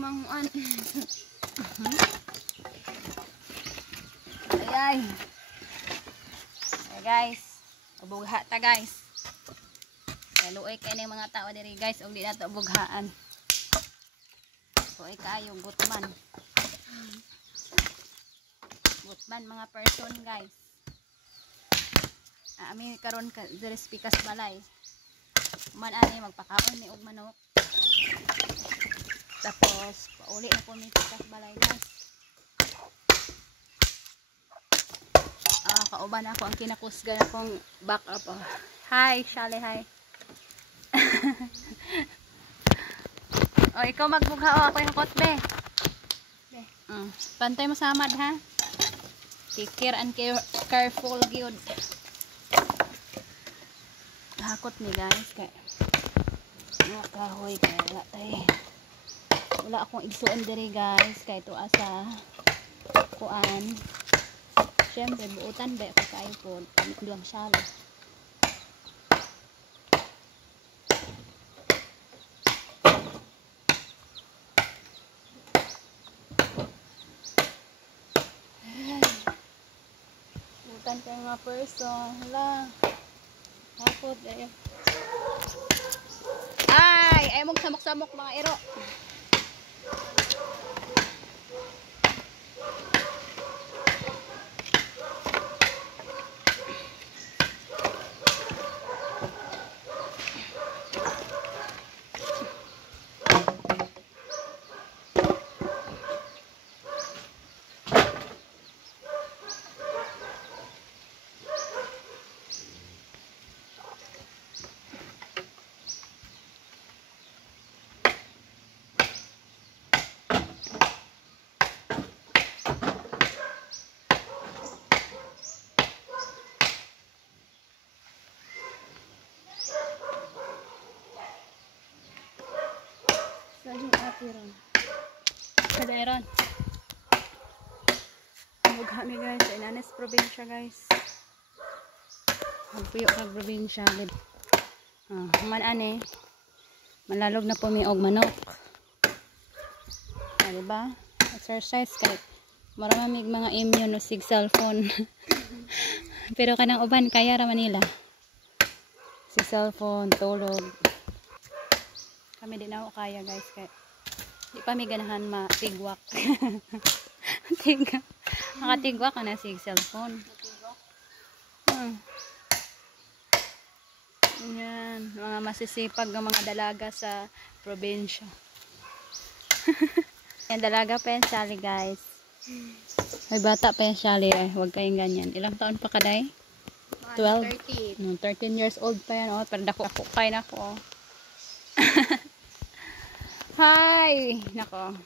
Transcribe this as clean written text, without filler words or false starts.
Manguan. Ay. Ay guys. Ubugha ta guys. Kaluoy kay ning mga tao diri guys, og di nato bughaan. Luoy kayo gutman. Gutman mga person guys. Ami karon ka diri pikas balay. Man ani magpakaon ni og manok. Tapos pauli na po mi pikas balay guys. Kauban ako ang kinakusgan akong back up. Oh. Hi, Shali, hi. O, ikaw magbugha o, ako yung kotbe. Pantay mo sa amad, ha? Take care and careful, good. Hakot ni guys, kaya kahoy, kaya wala tayo. Wala akong igsuon diri guys, kaya ito asa kuan. Siyempre, buutan ba ako kayo po. Bilang shallow. Buutan kayo mga person. Hala. Hapot. Ay mong samok-samok mga ero. Sajong atiron. Kadairan. Bugha mi guys, sa Inanes probinsya guys. Magpuyo kag probinsya gid. Man ani. Malalog na po mi og manok. Diba? Exercise kay marami mga immune no sig cellphone. Pero kanang uban kaya ra Manila. Si cellphone, tulog. Kami din ako kaya guys, kaya di pa may ganahan matigwak. Makatigwak ka na si cellphone. Yan, mga masisipag ng mga dalaga sa probinsya. Yan, dalaga pa yan Sally guys. May bata pa yan Sally, huwag kayong ganyan. Ilang taon pa ka day? 12? 13. 13 years old pa yan, oh. Pero dako kain ako, oh. Hi! Nako.